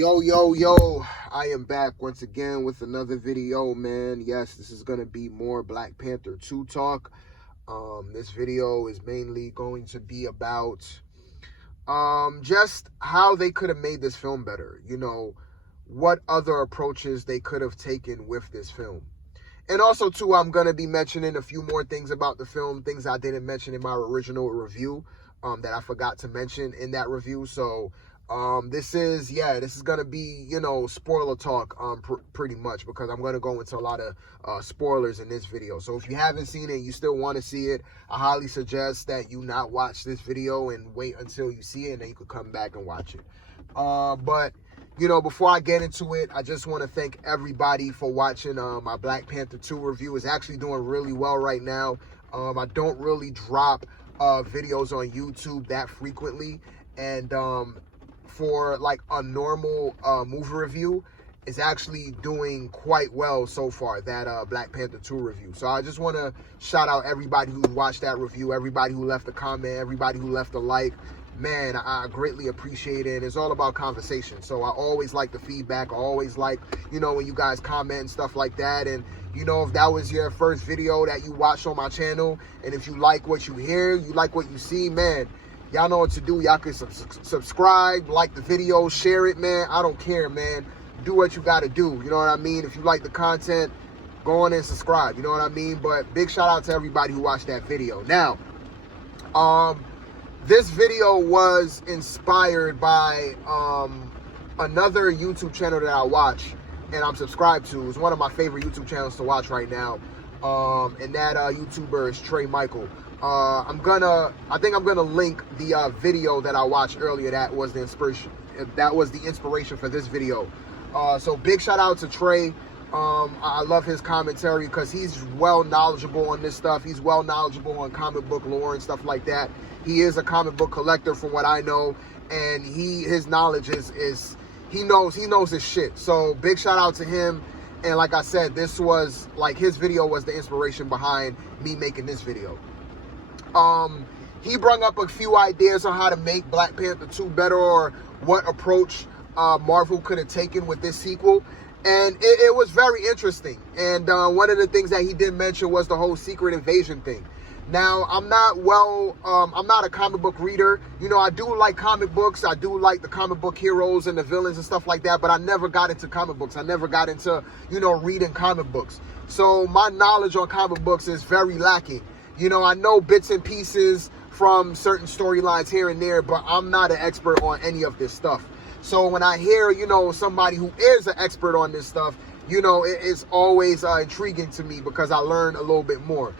Yo, I am back once again with another video, man. Yes, this is going to be more Black Panther 2 talk. This video is mainly going to be about just how they could have made this film better. You know, what other approaches they could have taken with this film. And also, too, I'm going to be mentioning a few more things about the film, things I didn't mention in my original review that I forgot to mention in that review. So, this is going to be, spoiler talk pretty much, because I'm going to go into a lot of spoilers in this video. So if you haven't seen it and you still want to see it, I highly suggest that you not watch this video and wait until you see it, and then you could come back and watch it. But before I get into it, I just want to thank everybody for watching my Black Panther 2 review. It's actually doing really well right now. I don't really drop videos on YouTube that frequently, and for like a normal movie review, is actually doing quite well so far, that Black Panther 2 review. So I just want to shout out everybody who watched that review, everybody who left a comment, everybody who left a like. Man, I greatly appreciate it. It's all about conversation. So I always like the feedback. I always like, when you guys comment and stuff like that. And, if that was your first video that you watched on my channel, and if you like what you hear, you like what you see, man, y'all know what to do. Y'all can subscribe, like the video, share it, man. I don't care, man. Do what you got to do. You know what I mean? If you like the content, go on and subscribe. You know what I mean? But big shout out to everybody who watched that video. Now, this video was inspired by another YouTube channel that I watch and I'm subscribed to. It's one of my favorite YouTube channels to watch right now. And that YouTuber is Trey Michael. I think I'm gonna link the video that I watched earlier. That was the inspiration for this video. So big shout out to Trey. I love his commentary because he's well knowledgeable on this stuff. He's well knowledgeable on comic book lore and stuff like that. He is a comic book collector from what I know, and his knowledge is he knows his shit. So big shout out to him. And like I said, this was like, his video was the inspiration behind me making this video. He brought up a few ideas on how to make Black Panther 2 better, or what approach Marvel could have taken with this sequel. And it was very interesting. And one of the things that he did mention was the whole secret invasion thing. Now, I'm not a comic book reader. I do like comic books. I do like the comic book heroes and the villains and stuff like that, but I never got into comic books. I never got into, reading comic books. So my knowledge on comic books is very lacking. I know bits and pieces from certain storylines here and there, but I'm not an expert on any of this stuff. So when I hear, somebody who is an expert on this stuff, it's always intriguing to me, because I learn a little bit more.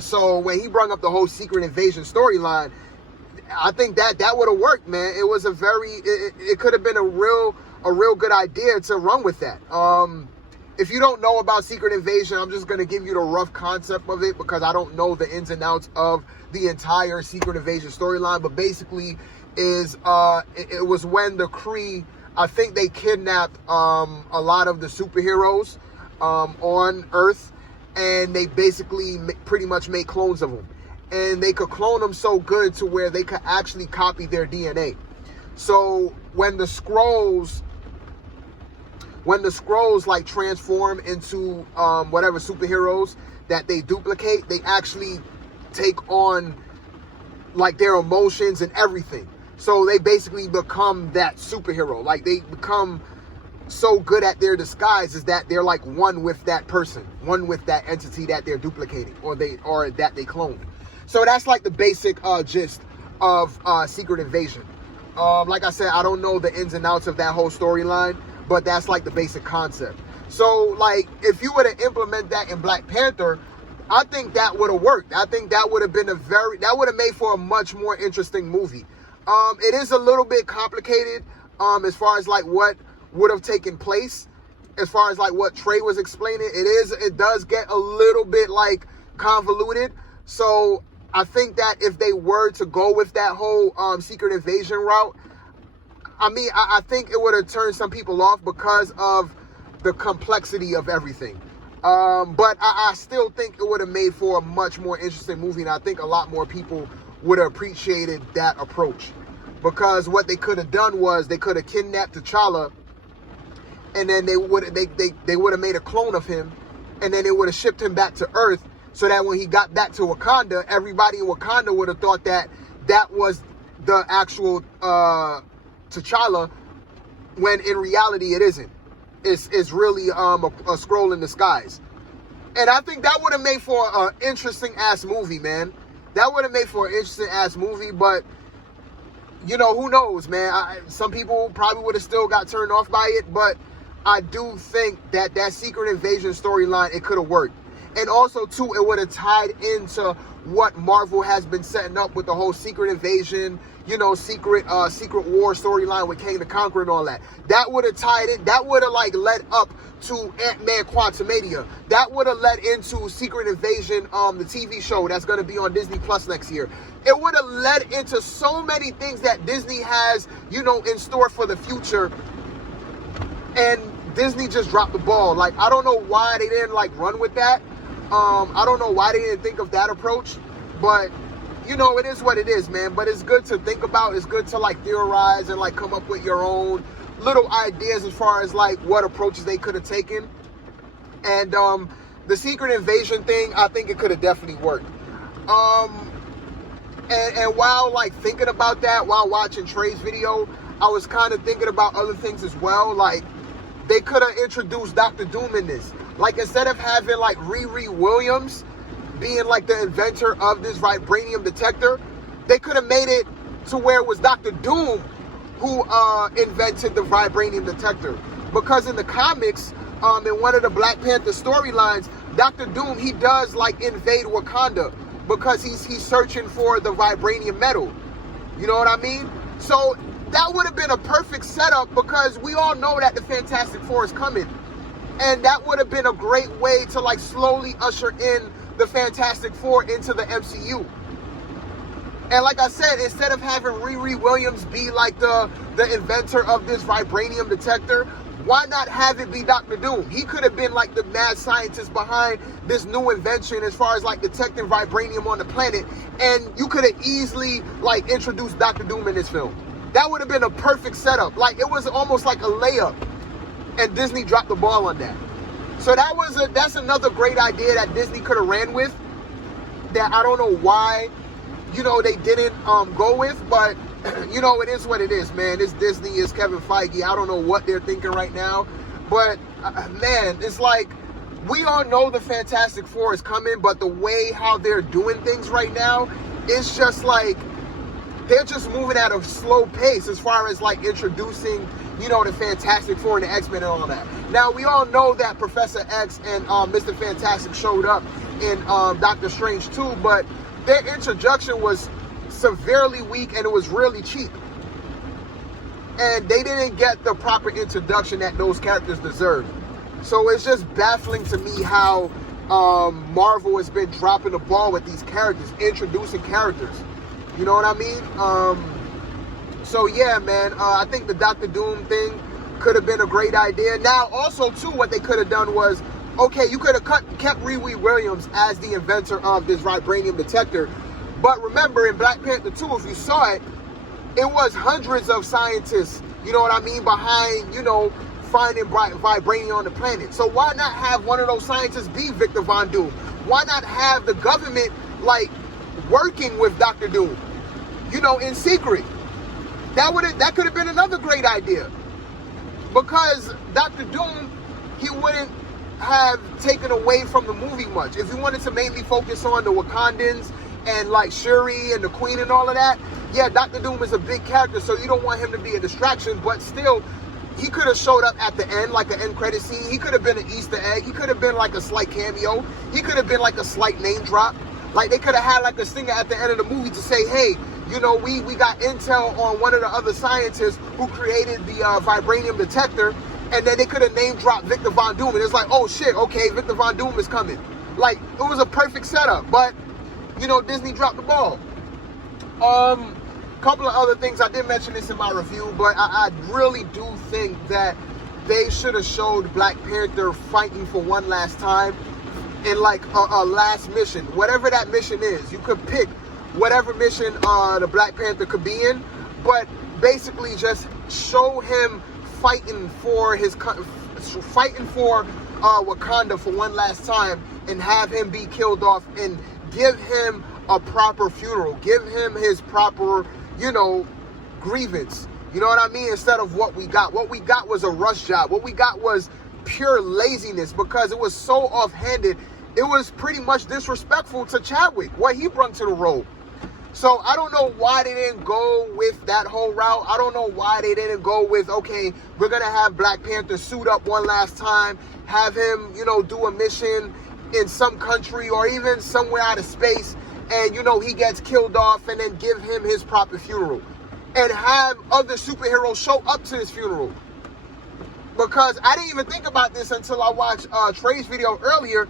So when he brought up the whole secret invasion storyline, I think that would have worked, man. It was it could have been a real good idea to run with that. If you don't know about secret invasion, I'm just going to give you the rough concept of it, because I don't know the ins and outs of the entire secret invasion storyline. But basically it was when the Kree, I think they kidnapped a lot of the superheroes on Earth, and they basically pretty much made clones of them. And they could clone them so good to where they could actually copy their DNA. So when the Skrulls like transform into whatever superheroes that they duplicate, they actually take on like their emotions and everything. So they basically become that superhero. Like, they become so good at their disguises that they're like one with that person, one with that entity that they're duplicating, or that they cloned. So that's like the basic gist of Secret Invasion. Like I said, I don't know the ins and outs of that whole storyline, but that's like the basic concept. So like, if you were to implement that in Black Panther, I think that would have worked. I think that would have been that would have made for a much more interesting movie. It is a little bit complicated as far as like what would have taken place, as far as like what Trey was explaining. It does get a little bit like convoluted. So I think that if they were to go with that whole secret invasion route, I think it would have turned some people off because of the complexity of everything. But I still think it would have made for a much more interesting movie, and I think a lot more people would have appreciated that approach. Because what they could have done was they could have kidnapped T'Challa and then they would have made a clone of him, and then they would have shipped him back to Earth, so that when he got back to Wakanda, everybody in Wakanda would have thought that was the actual T'Challa, when in reality it isn't. It's really a scroll in disguise. And I think that would have made for an interesting ass movie, man. That would have made for an interesting ass movie, but you know, who knows, man. Some people probably would have still got turned off by it, but I do think that Secret Invasion storyline, it could have worked. And also, too, it would have tied into what Marvel has been setting up with the whole Secret Invasion, you know, Secret War storyline with Kang the Conqueror and all that. That would have tied in. That would have, like, led up to Ant-Man Quantumania. That would have led into Secret Invasion, the TV show that's going to be on Disney Plus next year. It would have led into so many things that Disney has, you know, in store for the future. And Disney just dropped the ball. Like, I don't know why they didn't, like, run with that. I don't know why they didn't think of that approach, but you know, it is what it is, man. But it's good to think about. It's good to, like, theorize and, like, come up with your own little ideas as far as, like, what approaches they could have taken. And the Secret Invasion thing, I think it could have definitely worked. And while, like, thinking about that, while watching Trey's video, I was kind of thinking about other things as well. Like, they could have introduced Dr. Doom in this. Like, instead of having, like, Riri Williams being, like, the inventor of this vibranium detector, they could have made it to where it was Dr. Doom who invented the vibranium detector. Because in the comics, in one of the Black Panther storylines, Dr. Doom, he does, like, invade Wakanda because he's searching for the vibranium metal. You know what I mean? So that would have been a perfect setup, because we all know that the Fantastic Four is coming. And that would have been a great way to, like, slowly usher in the Fantastic Four into the MCU. And like I said, instead of having Riri Williams be, like, the inventor of this vibranium detector, why not have it be Dr. Doom? He could have been, like, the mad scientist behind this new invention as far as, like, detecting vibranium on the planet. And you could have easily, like, introduced Dr. Doom in this film. That would have been a perfect setup. Like, it was almost like a layup. And Disney dropped the ball on that. So that's another great idea that Disney could have ran with, that I don't know why, you know, they didn't go with. But, you know, it is what it is, man. It's Disney, it's Kevin Feige. I don't know what they're thinking right now. But, man, it's like, we all know the Fantastic Four is coming, but the way how they're doing things right now, it's just like, they're just moving at a slow pace as far as, like, introducing, you know, the Fantastic Four and the X-Men and all that. Now, we all know that Professor X and Mr. Fantastic showed up in Doctor Strange 2, but their introduction was severely weak, and it was really cheap. And they didn't get the proper introduction that those characters deserve. So it's just baffling to me how Marvel has been dropping the ball with these characters, introducing characters. You know what I mean? So yeah, man, I think the Dr. Doom thing could have been a great idea. Now, also, too, what they could have done was, okay, you could have kept Riri Williams as the inventor of this vibranium detector. But remember, in Black Panther 2, if you saw it, it was hundreds of scientists, you know what I mean, behind, you know, finding vibranium on the planet. So why not have one of those scientists be Victor Von Doom? Why not have the government, like, working with Dr. Doom, you know, in secret? That could have been another great idea, because Dr. Doom, he wouldn't have taken away from the movie much. If you wanted to mainly focus on the Wakandans and, like, Shuri and the Queen and all of that, yeah, Dr. Doom is a big character, so you don't want him to be a distraction. But still, he could have showed up at the end, like an end credit scene. He could have been an Easter egg. He could have been like a slight cameo. He could have been like a slight name drop. Like, they could have had, like, a stinger at the end of the movie to say, hey, you know, we got intel on one of the other scientists who created the vibranium detector. And then they could have name dropped Victor Von Doom. And it's like, oh shit, okay, Victor Von Doom is coming. Like, it was a perfect setup. But, you know, Disney dropped the ball. Couple of other things, I did mention this in my review, but I really do think that they should have showed Black Panther fighting for one last time in, like, a last mission. Whatever that mission is, you could pick whatever mission the Black Panther could be in, but basically just show him fighting for his fighting for Wakanda for one last time, and have him be killed off, and give him a proper funeral, give him his proper, grievance. You know what I mean? Instead of what we got. What we got was a rush job. What we got was pure laziness, because it was so offhanded. It was pretty much disrespectful to Chadwick, what he brought to the role. So I don't know why they didn't go with that whole route. I don't know why they didn't go with, okay, we're going to have Black Panther suit up one last time, have him, do a mission in some country or even somewhere out of space, and, he gets killed off, and then give him his proper funeral. And have other superheroes show up to his funeral. Because I didn't even think about this until I watched Trey's video earlier,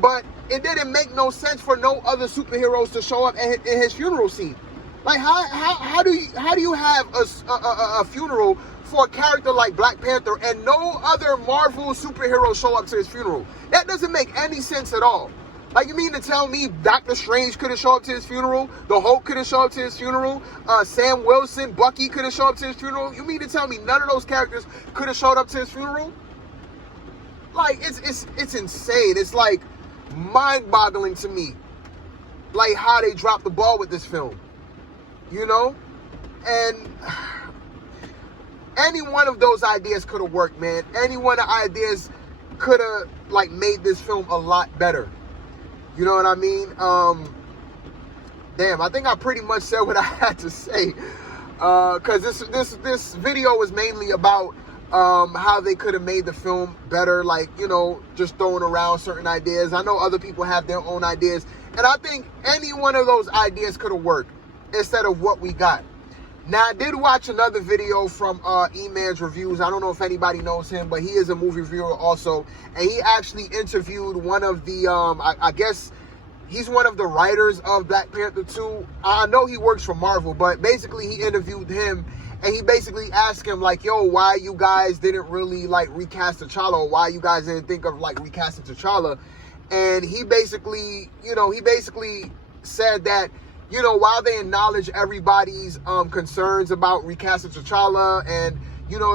but it didn't make no sense for no other superheroes to show up in his funeral scene. Like, how do you have a funeral for a character like Black Panther and no other Marvel superheroes show up to his funeral? That doesn't make any sense at all. Like, you mean to tell me Doctor Strange couldn't show up to his funeral? The Hulk couldn't show up to his funeral? Sam Wilson, Bucky couldn't show up to his funeral? You mean to tell me none of those characters could have showed up to his funeral? Like, it's insane. It's like mind-boggling to me, like how they dropped the ball with this film, and any one of those ideas could have worked, man. Any one of the ideas could have made this film a lot better. You know what I mean? Damn, I think I pretty much said what I had to say, because this video was mainly about how they could have made the film better, just throwing around certain ideas. I know other people have their own ideas, and I think any one of those ideas could have worked instead of what we got. Now, I did watch another video from E-Man's Reviews. I don't know if anybody knows him, but he is a movie reviewer also, and he actually interviewed one of the, I guess he's one of the writers of Black Panther 2. I know he works for Marvel, but basically he interviewed him, and he basically asked him, yo, why you guys didn't really, recast T'Challa, or why you guys didn't think of, recasting T'Challa. And he basically, said that, while they acknowledge everybody's concerns about recasting T'Challa, and,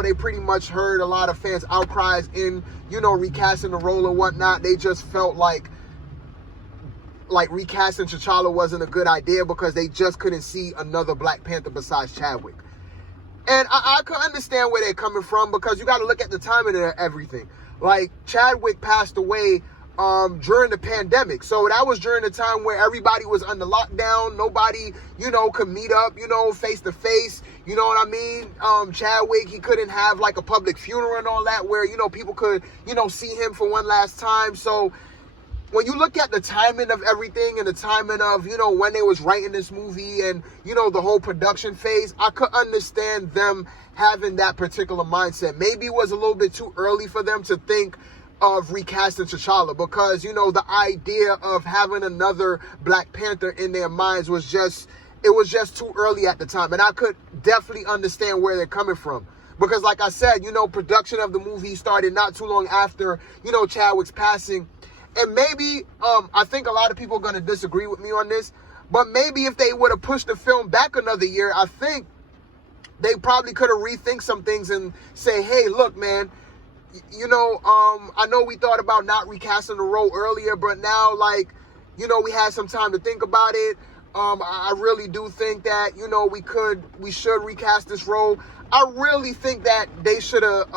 they pretty much heard a lot of fans' outcries in, recasting the role and whatnot, they just felt like recasting T'Challa wasn't a good idea because they just couldn't see another Black Panther besides Chadwick. And I could understand where they're coming from, because you got to look at the timing of everything. Chadwick passed away during the pandemic. So that was during the time where everybody was under lockdown. Nobody, could meet up, face to face. You know what I mean? Chadwick, he couldn't have a public funeral and all that where, people could, see him for one last time. So when you look at the timing of everything and the timing of, when they was writing this movie and, the whole production phase, I could understand them having that particular mindset. Maybe it was a little bit too early for them to think of recasting T'Challa, because, the idea of having another Black Panther in their minds was just too early at the time. And I could definitely understand where they're coming from. Because like I said, production of the movie started not too long after, Chadwick's passing. And maybe, I think a lot of people are going to disagree with me on this, but maybe if they would have pushed the film back another year, I think they probably could have rethink some things and say, hey, look, man, I know we thought about not recasting the role earlier, but now, we had some time to think about it. I really do think that, we should recast this role. I really think that they should have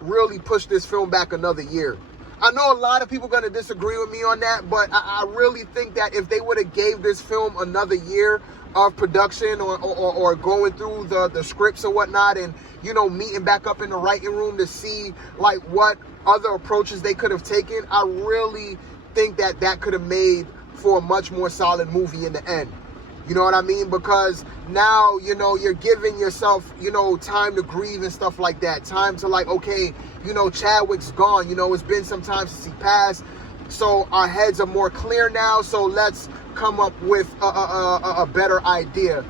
really pushed this film back another year. I know a lot of people are going to disagree with me on that, but I really think that if they would have gave this film another year of production or going through the scripts and whatnot, and, meeting back up in the writing room to see, what other approaches they could have taken, I really think that could have made for a much more solid movie in the end. You know what I mean? Because now, you're giving yourself, time to grieve and stuff like that. Time to okay, Chadwick's gone. It's been some time since he passed. So our heads are more clear now. So let's come up with a better idea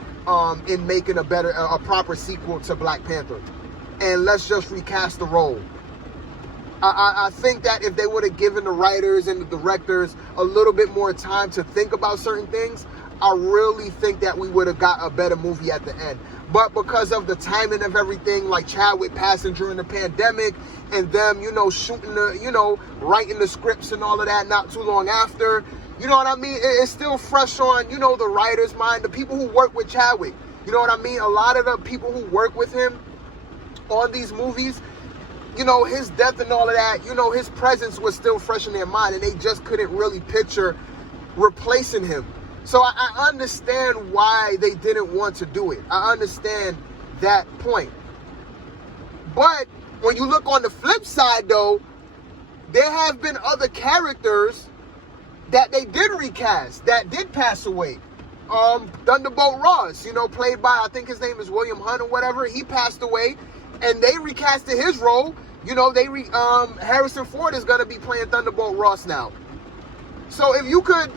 in making a proper sequel to Black Panther. And let's just recast the role. I think that if they would have given the writers and the directors a little bit more time to think about certain things, I really think that we would have got a better movie at the end. but because of the timing of everything, like Chadwick passing during the pandemic and them, shooting the, writing the scripts and all of that not too long after, you know what I mean? It's still fresh on, the writer's mind, the people who work with Chadwick. You know what I mean? A lot of the people who work with him on these movies, his death and all of that, his presence was still fresh in their mind, and they just couldn't really picture replacing him. So I understand why they didn't want to do it. I understand that point. But when you look on the flip side, though, there have been other characters that they did recast that did pass away. Thunderbolt Ross, played by, I think his name is William Hunt or whatever. He passed away, and they recasted his role. Harrison Ford is going to be playing Thunderbolt Ross now. So if you could,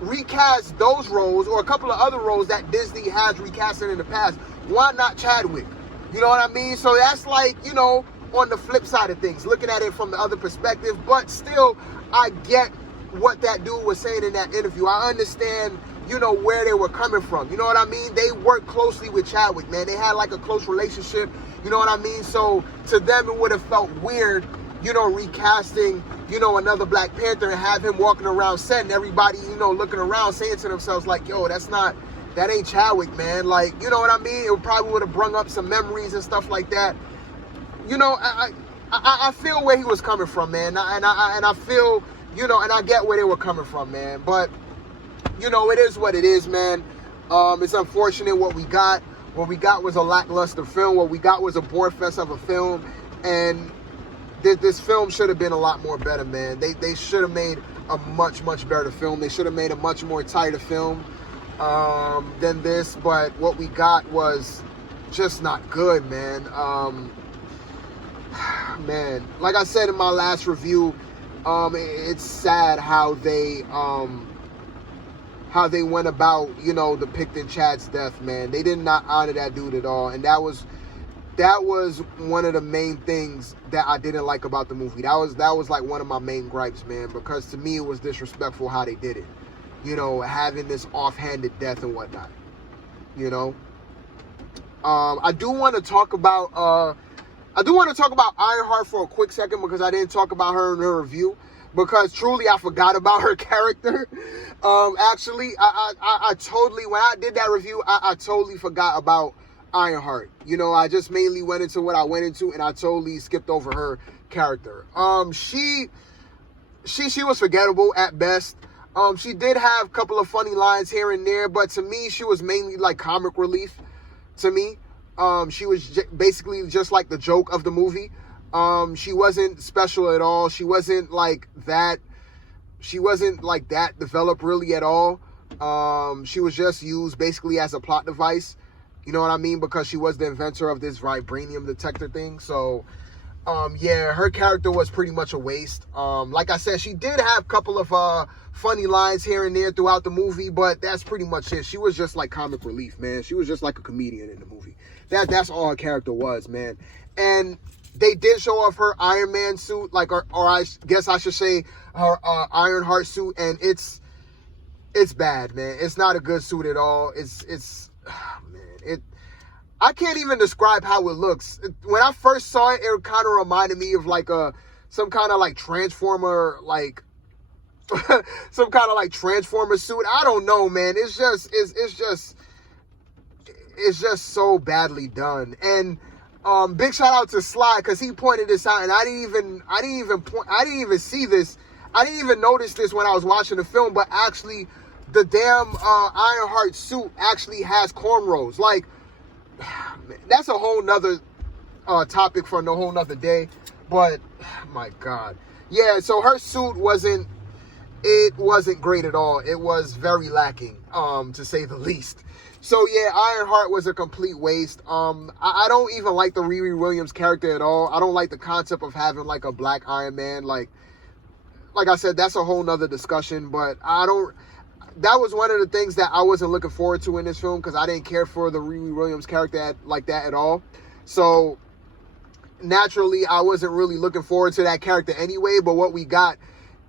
recast those roles or a couple of other roles that Disney has recasted in the past, why not Chadwick? You know what I mean? So that's on the flip side of things, looking at it from the other perspective. But still, I get what that dude was saying in that interview. I understand, where they were coming from. You know what I mean? They worked closely with Chadwick, man. They had a close relationship. You know what I mean? So to them, it would have felt weird, recasting, another Black Panther and have him walking around set and everybody, looking around saying to themselves yo, that ain't Chadwick, man. You know what I mean? It probably would have brung up some memories and stuff like that. I feel where he was coming from, man. And I feel, and I get where they were coming from, man. But, it is what it is, man. It's unfortunate what we got. What we got was a lackluster film. What we got was a bore fest of a film. And this film should have been a lot more better, man. They should have made a much, much better film. They should have made a much more tighter film than this. But what we got was just not good, man. Man, like I said in my last review, it's sad how they went about, depicting Chad's death, man. They did not honor that dude at all. And that was one of the main things that I didn't like about the movie. That was one of my main gripes, man, because to me it was disrespectful how they did it. Having this offhanded death and whatnot. I do want to talk about Ironheart for a quick second, because I didn't talk about her in her review, because truly I forgot about her character. Actually, I totally, when I did that review, I totally forgot about Ironheart. I just mainly went into what I went into, and I totally skipped over her character. She was forgettable at best. She did have a couple of funny lines here and there, but to me, she was mainly comic relief to me. She was basically just the joke of the movie. She wasn't special at all. She wasn't that developed really at all. She was just used basically as a plot device. You know what I mean? Because she was the inventor of this vibranium detector thing. So, yeah, her character was pretty much a waste. Like I said, she did have a couple of funny lines here and there throughout the movie, but that's pretty much it. She was just comic relief, man. She was just a comedian in the movie. That's all her character was, man. And they did show off her Iron Man suit, or I guess I should say her Ironheart suit, and it's bad, man. It's not a good suit at all. I can't even describe how it looks. When I first saw it, it kind of reminded me of some kind of Transformer, some kind of Transformer suit. I don't know, man. It's just so badly done. And big shout out to Sly, because he pointed this out, and I didn't even see this. I didn't even notice this when I was watching the film, but actually the damn Ironheart suit actually has cornrows. That's a whole nother topic for a whole nother day. But my God. Yeah, so her suit wasn't great at all. It was very lacking, to say the least. So yeah, Ironheart was a complete waste. I don't even like the Riri Williams character at all. I don't like the concept of having a black Iron Man. Like I said, that's a whole nother discussion, but that was one of the things that I wasn't looking forward to in this film, because I didn't care for the Riri Williams character like that at all. So naturally, I wasn't really looking forward to that character anyway, but what we got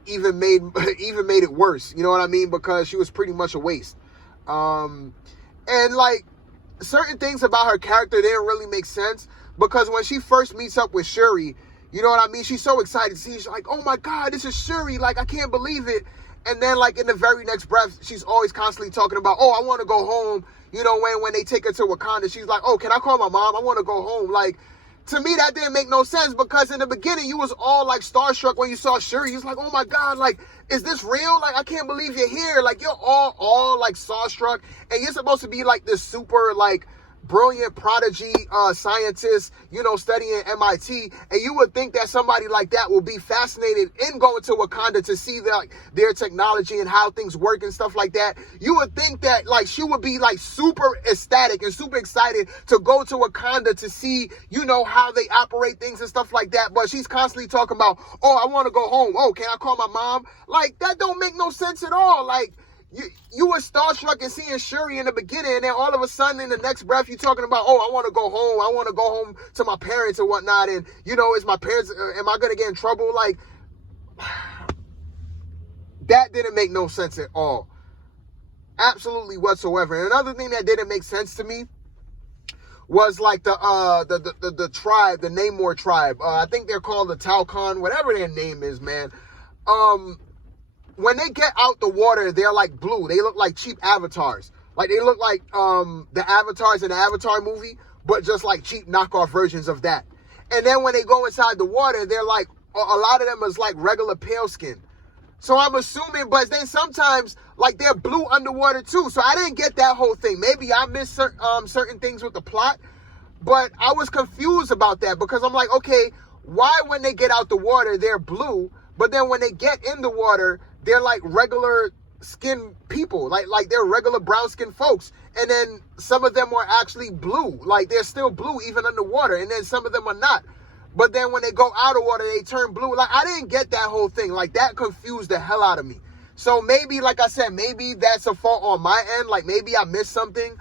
even made it worse. You know what I mean? Because she was pretty much a waste. And certain things about her character didn't really make sense, because when she first meets up with Shuri, you know what I mean? She's so excited to see. She's like, oh my God, this is Shuri. Like, I can't believe it. And then, like, in the very next breath, she's always constantly talking about, oh, I want to go home. You know, when they take her to Wakanda, she's like, oh, can I call my mom? I want to go home. Like, to me, that didn't make no sense, because in the beginning, you was all, like, starstruck when you saw Shuri. You was like, oh my God, like, is this real? Like, I can't believe you're here. Like, you're all like, starstruck. And you're supposed to be, like, this super, like, brilliant prodigy scientist, you know, studying at MIT, and you would think that somebody like that would be fascinated in going to Wakanda to see their technology and how things work and stuff like that. You would think that, like, she would be, like, super ecstatic and super excited to go to Wakanda to see, you know, how they operate things and stuff like that. But she's constantly talking about, oh, I want to go home. Oh, can I call my mom? Like, that don't make no sense at all. Like, you were starstruck and seeing Shuri in the beginning, and then all of a sudden in the next breath you're talking about, oh, I want to go home. I want to go home to my parents and whatnot. And, you know, is my parents, am I going to get in trouble? Like, that didn't make no sense at all. Absolutely whatsoever. And another thing that didn't make sense to me was, like, the tribe, the Namor tribe. I think they're called the Talcon, whatever their name is, man. When they get out the water, they're like blue. They look like cheap avatars. Like, they look like the avatars in the Avatar movie, but just like cheap knockoff versions of that. And then when they go inside the water, they're like, a lot of them is like regular pale skin. So I'm assuming, but then sometimes, like, they're blue underwater too. So I didn't get that whole thing. Maybe I missed certain things with the plot, but I was confused about that, because I'm like, okay, why when they get out the water, they're blue, but then when they get in the water, they're like regular skin people, like they're regular brown skin folks. And then some of them are actually blue, like they're still blue even underwater, and then some of them are not. But then when they go out of water, they turn blue. Like, I didn't get that whole thing. Like, that confused the hell out of me. So maybe, like I said, maybe that's a fault on my end. Like, maybe I missed something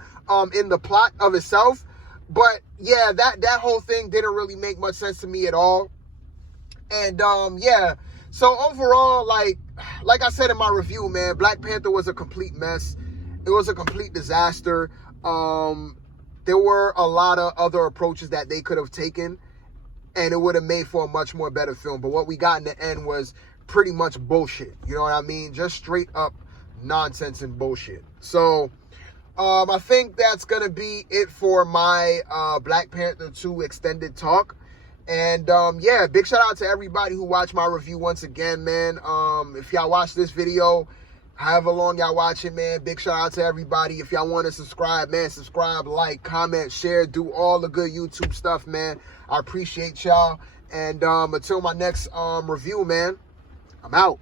in the plot of itself. But yeah, that whole thing didn't really make much sense to me at all. And yeah. So overall, like I said in my review, man, Black Panther was a complete mess. It was a complete disaster. There were a lot of other approaches that they could have taken, and it would have made for a much more better film. But what we got in the end was pretty much bullshit. You know what I mean? Just straight up nonsense and bullshit. So I think that's going to be it for my Black Panther 2 extended talk. And yeah, big shout out to everybody who watched my review once again, man. If y'all watch this video, however long y'all watch it, man, big shout out to everybody. If y'all want to subscribe, man, subscribe, like, comment, share, do all the good YouTube stuff, man. I appreciate y'all. And until my next review, man, I'm out.